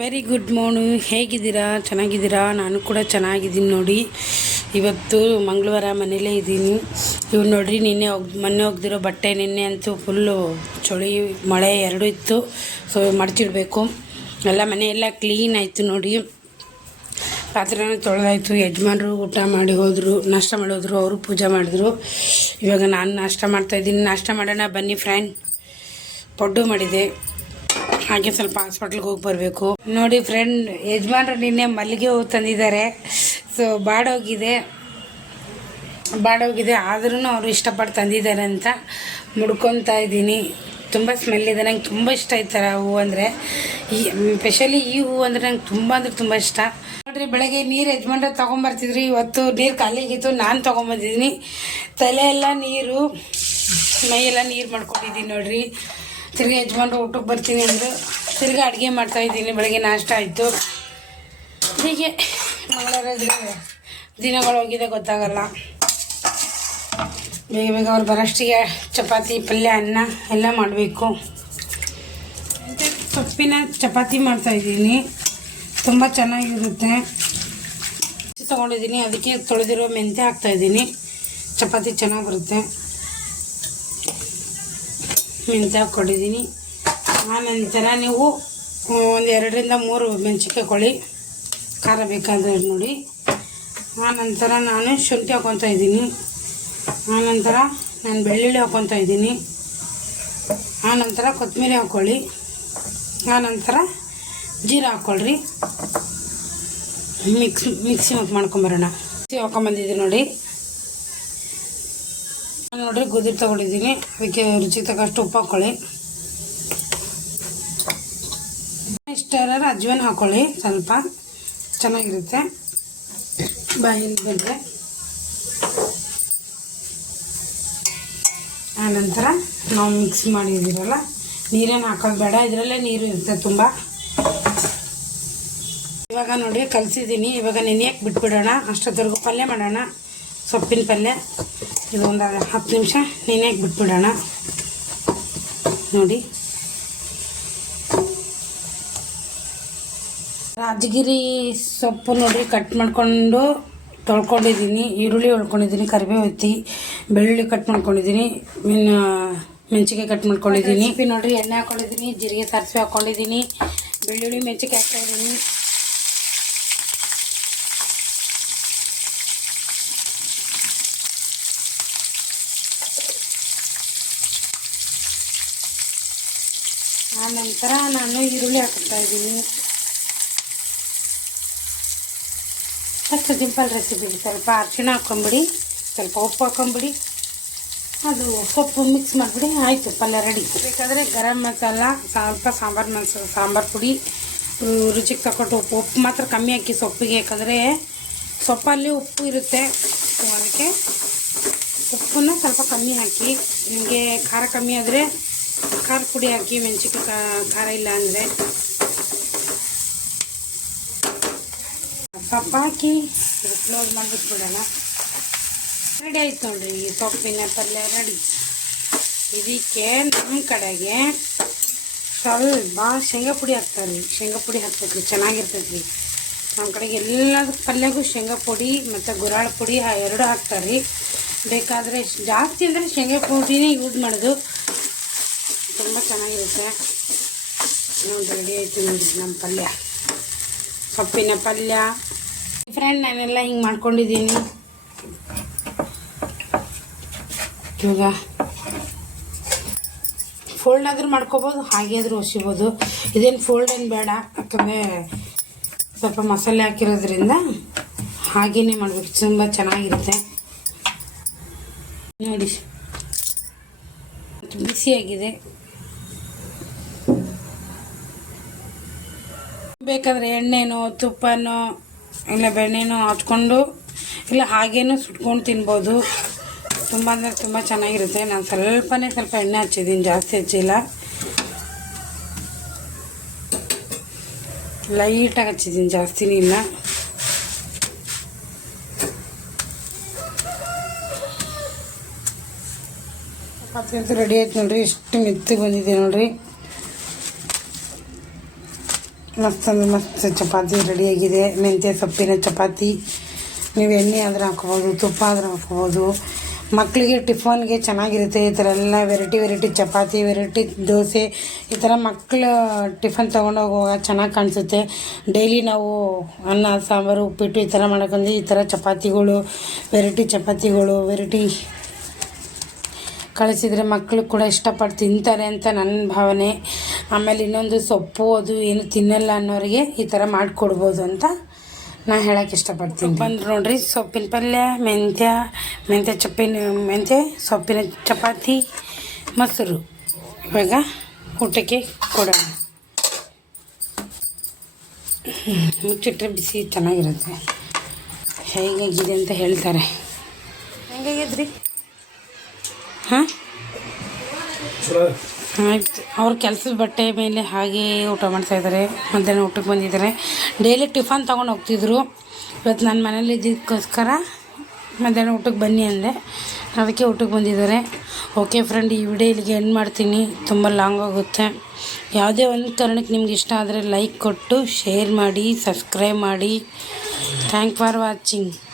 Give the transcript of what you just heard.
Very good morning. ಹೇಗಿದ್ದೀರಾ? ಚೆನ್ನಾಗಿದ್ದೀರಾ? ನಾನು ಕೂಡ ಚೆನ್ನಾಗಿದ್ದೀನಿ ನೋಡಿ. ಇವತ್ತು ಮಂಗಳವಾರ ಮನೇಲೇ ಇದ್ದೀನಿ. ಇವು ನೋಡಿರಿ, ಮೊನ್ನೆ ಹೋಗ್ದಿರೋ ಬಟ್ಟೆ. ನಿನ್ನೆ ಅಂತೂ ಫುಲ್ಲು ಚಳಿ ಮಳೆ ಎರಡೂ ಇತ್ತು. ಸೊ ಮಡಚಿಡಬೇಕು. ಎಲ್ಲ ಮನೆಯೆಲ್ಲ ಕ್ಲೀನ್ ಆಯಿತು ನೋಡಿ. ಪಾತ್ರೆನೂ ತೊಳೆದಾಯಿತು. ಯಜಮಾನರು ಊಟ ಮಾಡಿ ಹೋದರು, ನಾಷ್ಟ ಮಾಡೋದ್ರು, ಅವರು ಪೂಜೆ ಮಾಡಿದ್ರು. ಇವಾಗ ನಾನು ನಾಷ್ಟ ಮಾಡ್ತಾಯಿದ್ದೀನಿ. ನಾಷ್ಟ ಮಾಡೋಣ ಬನ್ನಿ ಫ್ರೆಂಡ್. ಪಡ್ಡು ಮಾಡಿದೆ, ಹಾಗೆ ಸ್ವಲ್ಪ ಹಾಸ್ಪಿಟ್ಲಿಗೆ ಹೋಗಿ ಬರಬೇಕು ನೋಡಿ ಫ್ರೆಂಡ್. ಯಜಮಾನ್ರು ನಿನ್ನೆ ಮಲ್ಲಿಗೆ ಹೂವು ತಂದಿದ್ದಾರೆ. ಸೊ ಬಾಡೋಗಿದೆ ಆದ್ರೂ ಅವರು ಇಷ್ಟಪಟ್ಟು ತಂದಿದ್ದಾರೆ ಅಂತ ಮುಡ್ಕೊತಾ ಇದ್ದೀನಿ. ತುಂಬ ಸ್ಮೆಲ್ ಇದೆ. ನಂಗೆ ತುಂಬ ಇಷ್ಟ ಈ ಥರ ಹೂವು ಅಂದರೆ. ಸ್ಪೆಷಲಿ ಈ ಹೂವು ಅಂದರೆ ನಂಗೆ ತುಂಬ ಇಷ್ಟ ನೋಡಿರಿ. ಬೆಳಗ್ಗೆ ನೀರು ಯಜಮಾನ್ರು ತೊಗೊಂಬರ್ತಿದ್ರು. ಇವತ್ತು ನೀರು ಖಾಲಿಗಿತ್ತು, ನಾನು ತೊಗೊಂಬಂದಿದ್ದೀನಿ. ತಲೆ ಎಲ್ಲ ನೀರು, ಮೈಯೆಲ್ಲ ನೀರು ಮಾಡ್ಕೊಂಡಿದ್ದೀನಿ ನೋಡಿರಿ. ತಿರ್ಗಿ ಯಜಮಾನ್ರು ಊಟಕ್ಕೆ ಬರ್ತೀನಿ ಅಂದರು. ತಿರ್ಗಿ ಅಡುಗೆ ಮಾಡ್ತಾಯಿದ್ದೀನಿ. ಬೆಳಗ್ಗೆ ನಾಷ್ಟ ಆಯಿತು. ಹೀಗೆ ಮಂಗಳವಾರ ದಿನಗಳು ಹೋಗಿದೆ ಗೊತ್ತಾಗಲ್ಲ. ಬೇಗ ಅವ್ರು ಬರೋಷ್ಟಿಗೆ ಚಪಾತಿ, ಪಲ್ಯ, ಅನ್ನ ಎಲ್ಲ ಮಾಡಬೇಕು. ಸೊಪ್ಪಿನ ಚಪಾತಿ ಮಾಡ್ತಾಯಿದ್ದೀನಿ. ತುಂಬ ಚೆನ್ನಾಗಿರುತ್ತೆ. ತೊಗೊಂಡಿದ್ದೀನಿ, ಅದಕ್ಕೆ ತೊಳೆದಿರೋ ಮೆಂತ್ಯ ಹಾಕ್ತಾಯಿದ್ದೀನಿ. ಚಪಾತಿ ಚೆನ್ನಾಗಿ ಬರುತ್ತೆ. ಮೆಂತ್ಯ ಹಾಕ್ಕೊಂಡಿದ್ದೀನಿ. ಆನಂತರ ನೀವು ಒಂದು 2-3 ಮೆಣಸಿನ್ಕಾಯಿ ಕೊಳ್ಳಿ, ಖಾರ ಬೇಕಾದ್ರೆ ನೋಡಿ. ಆನಂತರ ನಾನು ಶುಂಠಿ ಹಾಕ್ಕೊತಾ ಇದ್ದೀನಿ. ಆನಂತರ ನಾನು ಬೆಳ್ಳುಳ್ಳಿ ಹಾಕ್ಕೊತಾ ಇದ್ದೀನಿ. ಆನಂತರ ಕೊತ್ತಂಬರಿ ಹಾಕ್ಕೊಳ್ಳಿ. ಆನಂತರ ಜೀರಾ ಹಾಕ್ಕೊಳ್ರಿ. ಮಿಕ್ಸಿ ಮಾಡ್ಕೊಂಬರೋಣ. ಮಿಕ್ಸಿ ಹಾಕ್ಕೊಂಬಂದಿದ್ದೀನಿ ನೋಡಿ. ನೋಡಿರಿ, ಗುದಿರ್ ತೊಗೊಂಡಿದ್ದೀನಿ. ಅದಕ್ಕೆ ರುಚಿಗೆ ತಕ್ಕಷ್ಟು ಉಪ್ಪು ಹಾಕ್ಕೊಳ್ಳಿ. ಇಷ್ಟೆಲ್ಲ ಅಜ್ವಾನ ಹಾಕ್ಕೊಳ್ಳಿ, ಸ್ವಲ್ಪ ಚೆನ್ನಾಗಿರುತ್ತೆ ಬಾಯಲ್ಲಿ ಬಂದರೆ. ಆನಂತರ ನಾವು ಮಿಕ್ಸ್ ಮಾಡಿದ್ದೀರಲ್ಲ, ನೀರೇನು ಹಾಕೋದು ಬೇಡ, ಇದರಲ್ಲೇ ನೀರು ಇರುತ್ತೆ ತುಂಬ. ಇವಾಗ ನೋಡಿ ಕಲಸಿದ್ದೀನಿ. ಇವಾಗ ನೆನೆಯಕ್ಕೆ ಬಿಟ್ಬಿಡೋಣ. ಅಷ್ಟೊತ್ತವರೆಗೂ ಪಲ್ಯ ಮಾಡೋಣ, ಸೊಪ್ಪಿನ ಪಲ್ಯ. ಇದೊಂದು 10 ನಿಮಿಷ ನೆನೆಯಕ್ಕೆ ಬಿಟ್ಬಿಡೋಣ ನೋಡಿ. ರಾಜಗಿರಿ ಸೊಪ್ಪು ನೋಡಿ ಕಟ್ ಮಾಡಿಕೊಂಡು ತೊಳ್ಕೊಂಡಿದ್ದೀನಿ. ಈರುಳ್ಳಿ ಹೊಳ್ಕೊಂಡಿದ್ದೀನಿ, ಕರಿಬೇವು ಎತ್ತಿ, ಬೆಳ್ಳುಳ್ಳಿ ಕಟ್ ಮಾಡ್ಕೊಂಡಿದ್ದೀನಿ, ಮೆಣಸಿನ್ಕಾಯಿ ಕಟ್ ಮಾಡ್ಕೊಂಡಿದ್ದೀನಿ. ನೋಡಿ ಎಣ್ಣೆ ಹಾಕ್ಕೊಂಡಿದ್ದೀನಿ, ಜೀರಿಗೆ ಸಾಸಿವೆ ಹಾಕ್ಕೊಂಡಿದ್ದೀನಿ, ಬೆಳ್ಳುಳ್ಳಿ ಮೆಣಸಿನ್ಕಾಯಿ ಹಾಕ್ತಾಯಿದ್ದೀನಿ. ಆನಂತರ ನಾನು ಈರುಳ್ಳಿ ಹಾಕ್ತಾ ಇದ್ದೀನಿ. ಅಷ್ಟು ಸಿಂಪಲ್ ರೆಸಿಪಿ. ಸ್ವಲ್ಪ ಅರಿಶಿಣ ಹಾಕ್ಕೊಂಬಿಡಿ, ಸ್ವಲ್ಪ ಉಪ್ಪು ಹಾಕ್ಕೊಂಬಿಡಿ, ಅದು ಸೊಪ್ಪು ಮಿಕ್ಸ್ ಮಾಡಿಬಿಡಿ, ಆಯಿತು, ಪಲ್ಯ ರೆಡಿ. ಬೇಕಾದರೆ ಗರಂ ಮಸಾಲ, ಸ್ವಲ್ಪ ಸಾಂಬಾರು ಪುಡಿ, ರುಚಿಗೆ ತಕ್ಕಟ್ಟು ಉಪ್ಪು ಮಾತ್ರ ಕಮ್ಮಿ ಹಾಕಿ ಸೊಪ್ಪಿಗೆ. ಯಾಕಂದರೆ ಸೊಪ್ಪಲ್ಲಿ ಉಪ್ಪು ಇರುತ್ತೆ, ಅದಕ್ಕೆ ಉಪ್ಪನ್ನು ಸ್ವಲ್ಪ ಕಮ್ಮಿ ಹಾಕಿ. ನಿಮಗೆ ಖಾರ ಕಮ್ಮಿ ಆದರೆ ಖಾರ ಪುಡಿ ಹಾಕಿ, ಮೆಣಸಿನ್ಕಾಯಿ ಖಾರ ಇಲ್ಲ ಅಂದರೆ ಸೊಪ್ಪು ಹಾಕಿ ಕ್ಲೋಸ್ ಮಾಡಿಬಿಟ್ಬಿಡೋಣ. ರೆಡಿ ಆಯ್ತು ನೋಡಿರಿ, ಈ ಸೊಪ್ಪಿನ ಪಲ್ಯ ರೆಡಿ. ಇದಕ್ಕೆ ನಮ್ಮ ಕಡೆಗೆ ಸ್ವಲ್ಪ ಶೇಂಗಾ ಪುಡಿ ಹಾಕ್ತಾರೆ. ಶೇಂಗಾ ಪುಡಿ ಹಾಕ್ತೈತಿ, ಚೆನ್ನಾಗಿರ್ತೈತಿ. ನಮ್ಮ ಕಡೆಗೆ ಎಲ್ಲದಕ್ಕೆ ಪಲ್ಯಗೂ ಶೇಂಗಾ ಪುಡಿ ಮತ್ತು ಗುರಾಳ ಪುಡಿ ಎರಡು ಹಾಕ್ತಾರೆ. ಬೇಕಾದರೆ ಜಾಸ್ತಿ ಅಂದರೆ ಶೇಂಗಾ ಪುಡಿನೇ ಯೂಸ್ ಮಾಡೋದು, ತುಂಬ ಚೆನ್ನಾಗಿರುತ್ತೆ ನೋಡಿ. ರೆಡಿ ಆಯಿತು ನೋಡಿ ನಮ್ಮ ಪಲ್ಯ, ಸೊಪ್ಪಿನ ಪಲ್ಯ. ಫ್ರೆಂಡ್ ನಾನೆಲ್ಲ ಹಿಂಗೆ ಮಾಡ್ಕೊಂಡಿದ್ದೀನಿ. ಇವಾಗ ಫೋಲ್ಡ್ ಆದರೂ ಮಾಡ್ಕೊಬೋದು, ಹಾಗೆ ಆದರೂ ಹೊಸಿಬೋದು. ಇದೇನು ಫೋಲ್ಡ್ ಏನು ಬೇಡ, ಯಾಕಂದರೆ ಸ್ವಲ್ಪ ಮಸಾಲೆ ಹಾಕಿರೋದ್ರಿಂದ ಹಾಗೇ ಮಾಡಬೇಕು, ತುಂಬ ಚೆನ್ನಾಗಿರುತ್ತೆ ನೋಡಿ. ಬಿಸಿಯಾಗಿದೆ. ಬೇಕಾದರೆ ಎಣ್ಣೆನೋ ತುಪ್ಪನೋ ಇಲ್ಲ ಬೆಣ್ಣೆನೋ ಹಚ್ಕೊಂಡು ಇಲ್ಲ ಹಾಗೇನೂ ಸುಟ್ಕೊಂಡು ತಿನ್ಬೋದು. ತುಂಬ ಅಂದರೆ ತುಂಬ ಚೆನ್ನಾಗಿರುತ್ತೆ. ನಾನು ಸ್ವಲ್ಪ ಎಣ್ಣೆ ಹಚ್ಚಿದ್ದೀನಿ, ಜಾಸ್ತಿ ಹಚ್ಚಿಲ್ಲ, ಲೈಟಾಗಿ ಹಚ್ಚಿದ್ದೀನಿ, ಜಾಸ್ತಿನೂ ಇಲ್ಲ. ಚಪಾತಿ ರೆಡಿ ಆಯ್ತು ನೋಡಿರಿ. ಎಷ್ಟು ಮೆತ್ತಗೆ ಬಂದಿದೆ ನೋಡಿರಿ. ಮಸ್ತ್ ಅಂದ್ರೆ ಮಸ್ತ್ ಚಪಾತಿ ರೆಡಿಯಾಗಿದೆ. ಮೆಂತ್ಯ ಸೊಪ್ಪಿನ ಚಪಾತಿ. ನೀವು ಎಣ್ಣೆ ಆದ್ರೆ ಹಾಕ್ಬೋದು, ತುಪ್ಪ ಆದ್ರೆ ಹಾಕ್ಬೋದು. ಮಕ್ಕಳಿಗೆ ಟಿಫನ್ಗೆ ಚೆನ್ನಾಗಿರುತ್ತೆ. ಈ ಥರ ಎಲ್ಲ ವೆರೈಟಿ ಚಪಾತಿ, ವೆರೈಟಿ ದೋಸೆ, ಈ ಥರ ಮಕ್ಕಳು ಟಿಫನ್ ತೊಗೊಂಡೋಗುವಾಗ ಚೆನ್ನಾಗಿ ಕಾಣಿಸುತ್ತೆ. ಡೈಲಿ ನಾವು ಅನ್ನ ಸಾಂಬಾರು ಉಪ್ಪಿಟ್ಟು ಈ ಥರ ಮಾಡೋಕ್ಕಂದ್ರೆ ಈ ಥರ ಚಪಾತಿಗಳು, ವೆರೈಟಿ ಕಳಿಸಿದರೆ ಮಕ್ಕಳು ಕೂಡ ಇಷ್ಟಪಟ್ಟು ತಿಂತಾರೆ ಅಂತ ನನ್ನ ಭಾವನೆ. ಆಮೇಲೆ ಇನ್ನೊಂದು ಸೊಪ್ಪು ಅದು ಏನು ತಿನ್ನಲ್ಲ ಅನ್ನೋರಿಗೆ ಈ ಥರ ಮಾಡಿಕೊಡ್ಬೋದು ಅಂತ ನಾನು ಹೇಳೋಕ್ಕೆ ಇಷ್ಟಪಡ್ತೀನಿ. ಬಂದು ನೋಡಿರಿ, ಸೊಪ್ಪಿನ ಪಲ್ಯ, ಮೆಂತ್ಯ ಸೊಪ್ಪಿನ ಚಪಾತಿ, ಮೊಸರು. ಇವಾಗ ಊಟಕ್ಕೆ ಕೊಡೋಣ. ಮುಚ್ಚಿಟ್ರೆ ಬಿಸಿ ಚೆನ್ನಾಗಿರುತ್ತೆ. ಹೇಗಾಗಿದೆ ಅಂತ ಹೇಳ್ತಾರೆ. ಹೆಂಗಾಗಿದ್ರಿ? ಹಾಂ, ಆಯ್ತು. ಅವ್ರ ಕೆಲಸದ ಬಟ್ಟೆ ಮೇಲೆ ಹಾಗೆ ಊಟ ಮಾಡ್ತಾಯಿದ್ದಾರೆ. ಮಧ್ಯಾಹ್ನ ಊಟಕ್ಕೆ ಬಂದಿದ್ದಾರೆ. ಡೈಲಿ ಟಿಫನ್ ತೊಗೊಂಡು ಹೋಗ್ತಿದ್ರು. ಇವತ್ತು ನಾನು ಮನೇಲಿ ಇದ್ದಕ್ಕೋಸ್ಕರ ಮಧ್ಯಾಹ್ನ ಊಟಕ್ಕೆ ಬನ್ನಿ ಅಂದೆ, ಅದಕ್ಕೆ ಊಟಕ್ಕೆ ಬಂದಿದ್ದಾರೆ. ಓಕೆ ಫ್ರೆಂಡ್, ಈ ವಿಡಿಯೋ ಇಲ್ಲಿಗೆ ಎಂಡ್ ಮಾಡ್ತೀನಿ. ತುಂಬ ಲಾಂಗ್ ಆಗುತ್ತೆ. ಯಾವುದೇ ಒಂದು ಕಾರಣಕ್ಕೆ ನಿಮ್ಗೆ ಇಷ್ಟ ಆದರೆ ಲೈಕ್ ಕೊಟ್ಟು ಶೇರ್ ಮಾಡಿ, ಸಬ್ಸ್ಕ್ರೈಬ್ ಮಾಡಿ. Thank for watching.